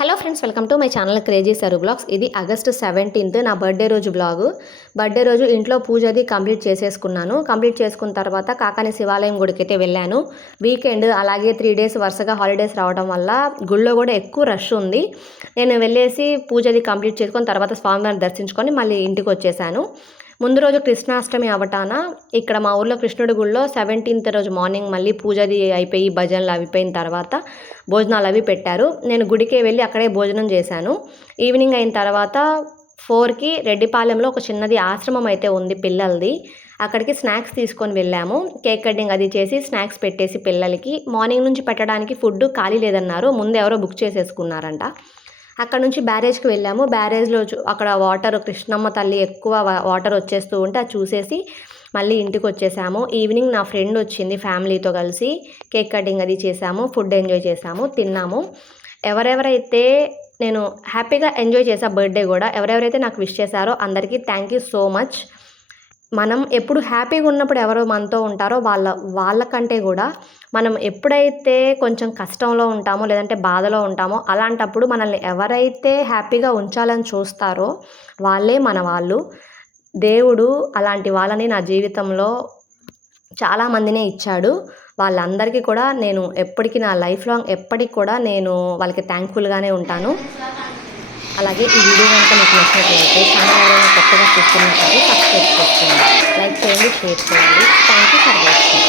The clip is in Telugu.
Hello friends, welcome to my channel crazy Saru blogs. ఇది ఆగస్ట్ 17 నా బర్త్డే రోజు బ్లాగు. బర్త్డే రోజు ఇంట్లో పూజ అది కంప్లీట్ చేసేసుకున్నాను. కంప్లీట్ చేసుకున్న తర్వాత కాకాని శివాలయం గుడికి అయితే వెళ్ళాను. వీకెండ్ అలాగే 3 డేస్ వరుసగా హాలిడేస్ రావడం వల్ల గుళ్ళో కూడా ఎక్కువ రష్ ఉంది. నేను వెళ్ళేసి పూజ అది కంప్లీట్ చేసుకొని తర్వాత స్వామివారిని దర్శించుకొని మళ్ళీ ఇంటికి వచ్చేసాను. ముందు రోజు కృష్ణాష్టమి అవటాన ఇక్కడ మా ఊర్లో కృష్ణుడి గుడిలో 17th రోజు మార్నింగ్ మళ్ళీ పూజది అయిపోయి భజనలు అయిపోయిన తర్వాత భోజనాలు అవి పెట్టారు. నేను గుడికే వెళ్ళి అక్కడే భోజనం చేశాను. ఈవినింగ్ అయిన తర్వాత 4కి రెడ్డిపాలెంలో ఒక చిన్నది ఆశ్రమం అయితే ఉంది పిల్లలది. అక్కడికి స్నాక్స్ తీసుకొని వెళ్ళాము. కేక్ కటింగ్ అది చేసి స్నాక్స్ పెట్టేసి పిల్లలకి మార్నింగ్ నుంచి పెట్టడానికి ఫుడ్ ఖాళీ లేదన్నారు. ముందు ఎవరో బుక్ చేసేసుకున్నారంట. అక్కడ నుంచి బ్యారేజ్కి వెళ్ళాము. బ్యారేజ్లో అక్కడ వాటర్ కృష్ణమ్మ తల్లి ఎక్కువ వాటర్ వచ్చేస్తూ ఉంటే అది చూసేసి మళ్ళీ ఇంటికి వచ్చేసాము. ఈవినింగ్ నా ఫ్రెండ్ వచ్చింది, ఫ్యామిలీతో కలిసి కేక్ కటింగ్ అది చేసాము, ఫుడ్ ఎంజాయ్ చేసాము, తిన్నాము. ఎవరెవరైతే నేను హ్యాపీగా ఎంజాయ్ చేసా బర్త్డే కూడా, ఎవరెవరైతే నాకు విష్ చేశారో అందరికీ థ్యాంక్ యూ సో మచ్. మనం ఎప్పుడు హ్యాపీగా ఉన్నప్పుడు ఎవరు మనతో ఉంటారో వాళ్ళకంటే కూడా మనం ఎప్పుడైతే కొంచెం కష్టంలో ఉంటామో లేదంటే బాధలో ఉంటామో అలాంటప్పుడు మనల్ని ఎవరైతే హ్యాపీగా ఉంచాలని చూస్తారో వాళ్ళే మన వాళ్ళు. దేవుడు అలాంటి వాళ్ళని నా జీవితంలో చాలామందినే ఇచ్చాడు. వాళ్ళందరికీ కూడా నేను ఎప్పటికీ నా లైఫ్ లాంగ్ ఎప్పటికి కూడా నేను వాళ్ళకి థ్యాంక్ఫుల్గానే ఉంటాను. అలాగే ఈ వీడియో కనుక మీకు నచ్చినట్లయితే ఛానల్ ఎవరైనా కొత్తగా చూస్తున్నట్లయితే సబ్స్క్రైబ్ చేసుకోండి, లైక్ చేయండి, షేర్ చేయండి. Thank you for watching.